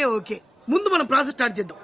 Okay okay, ముందు మనం process start చేద్దాం.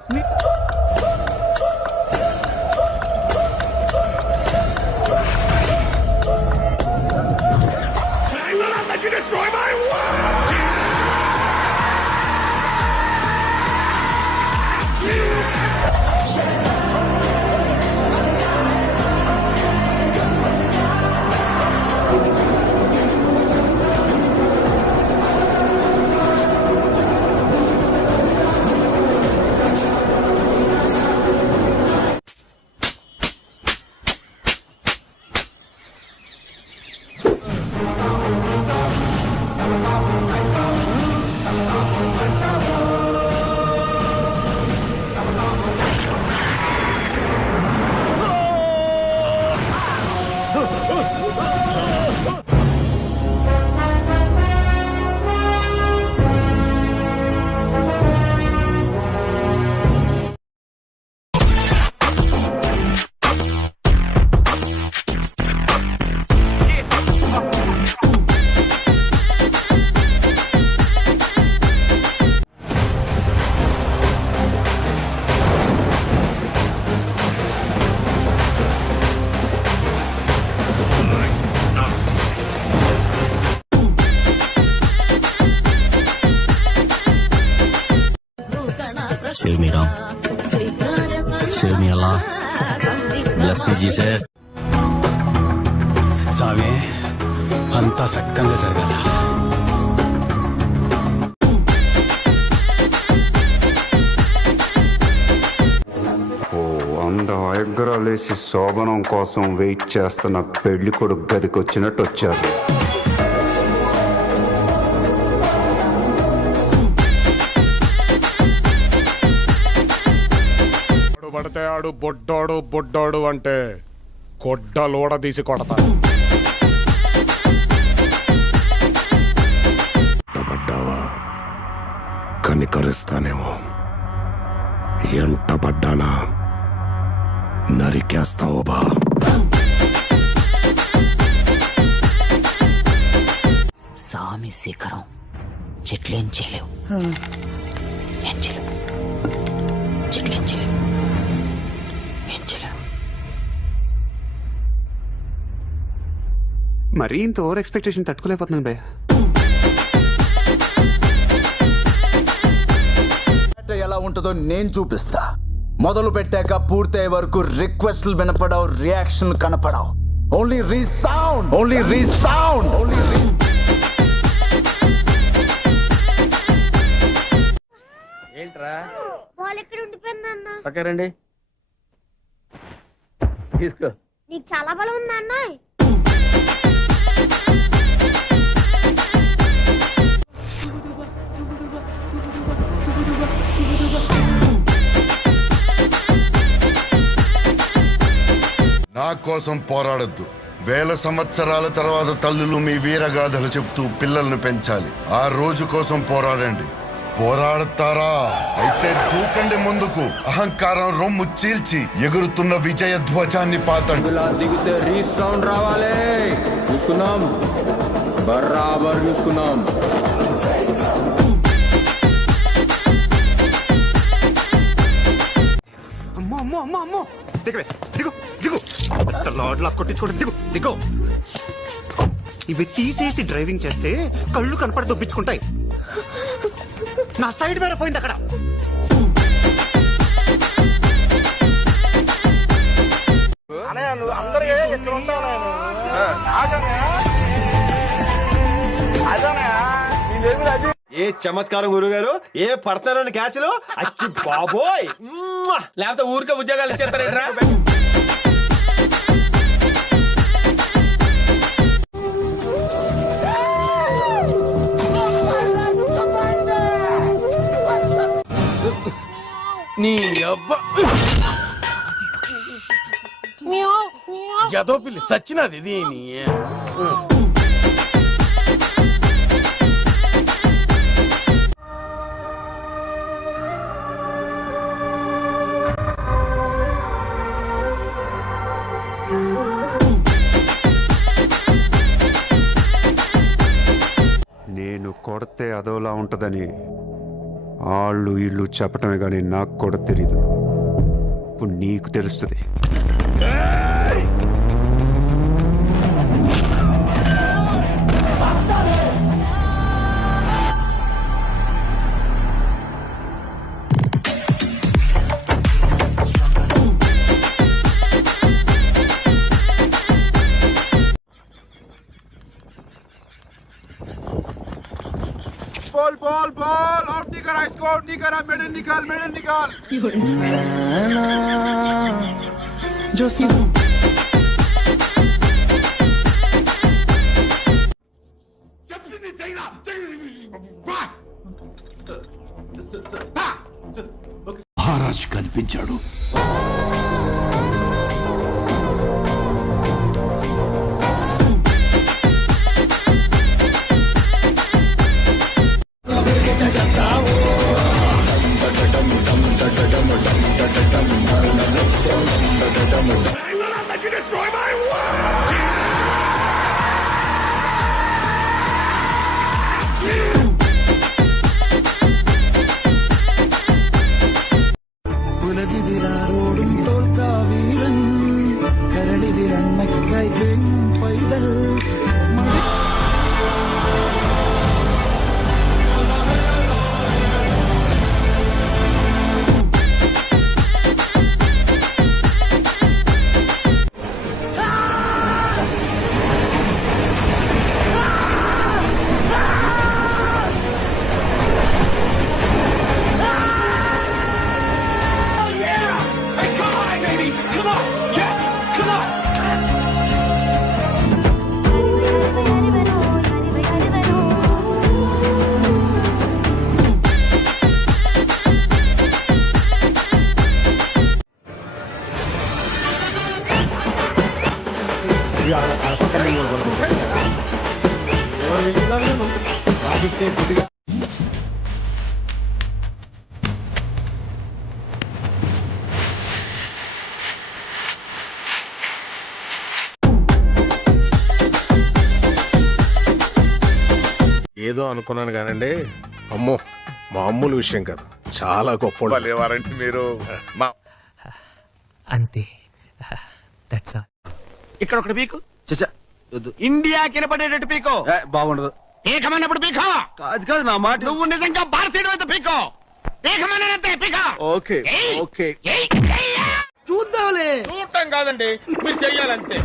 Save me, Ram. Save me, Allah. Bless me, Jesus. సామే అంతా సక్కంగా జరగాల. అంద ఎగ్గరాలేసి శోభనం కోసం వెయిట్ చేస్తున్న పెళ్లి కొడుకు గదికి వచ్చినట్టు వచ్చారు. పడితే ఆడు బొడ్డోడు బొడ్డోడు అంటే కొడ్డలోడ తీసి కొడతా. పడ్డావా కనికరిస్తానేమో, ఎంట పడ్డానా నరికేస్తావో బా. సామి శిఖరం చెట్లేం చేయలేవు, ఏం చేయలేవు, చెట్లేం చేయలేవు, ఏం చేయలేవు. మరీ ఇంత ఓవర్ ఎక్స్పెక్టేషన్ తట్టుకోలేకపోతున్నాను భయ్య. ఎలా ఉంటుందో నేను చూపిస్తా. మొదలు పెట్టాక పూర్తయ్యే వరకు రిక్వెస్ట్లు వినపడవు, రియాక్షన్ కనపడవు. Only resound, only resound, only ఏంట్రా బాల్ ఎక్కడ ఉండిపోయింది అన్న? పక్కరండి, తీసుకో. నీకు చాలా బలం ఉంది అన్న. నా కోసం పోరాడొద్దు. వేల సంవత్సరాల తర్వాత తల్లులు మీ వీరగాథలు చెప్తూ పిల్లల్ని పెంచాలి. ఆ రోజు కోసం పోరాడండి. పోరాడతారా? అయితే దూకండి ముందుకు. అహంకారం రొమ్ము చీల్చి ఎగురుతున్న విజయ ధ్వజాన్ని పాతండి. దిగితే రీసౌండ్ రావాలి. చూసుకుందాం, బరాబర్ చూసుకుందాం. అమ్మో అమ్మో అమ్మో అమ్మో, దిగవే, దిగు దిగు, లాడ్లా కొట్టించుకోండి, దిగు దిగు. ఇవి తీసేసి డ్రైవింగ్ చేస్తే కళ్ళు కనపడి దొబ్బించుకుంటాయి. నా సైడ్ మీద పోయింది అక్కడ. ఏ చమత్కారం గురుగారు, ఏ పడతారని క్యాచ్లు అచ్చి బాబోయ్. లేకపోతే ఊరికే ఉద్యోగాలు ఇచ్చేస్తారా? నీ అబ్బా ఎదో పిల్లి సచ్చినది దీని. నేను కొడితే అదోలా ఉంటదని వాళ్ళు ఇళ్ళు చెప్పటమే కానీ నాకు కూడా తెలీదు. ఇప్పుడు నీకు తెలుస్తుంది. మహారాజ్ కనిపించాడు. ఏదో అనుకున్నాను కానండి, అమ్మో మామూలు విషయం కాదు, చాలా గొప్ప లేవారంటే మీరు మా అంతే. That's all. ఇక్కడ ఒకటి పీకు. ఇండియా కినపడేటట్టు పీకో. బాగుండదు. ఏకమైనప్పుడు పీకో. కాదు నా మాట. నువ్వు నిజంగా భారతీయుడు అయితే పీకో. ఏకమైనంతే పీకో. Okay okay. చూద్దాంలే. చూడటం కాదండి, మీరు చెయ్యాలంతే.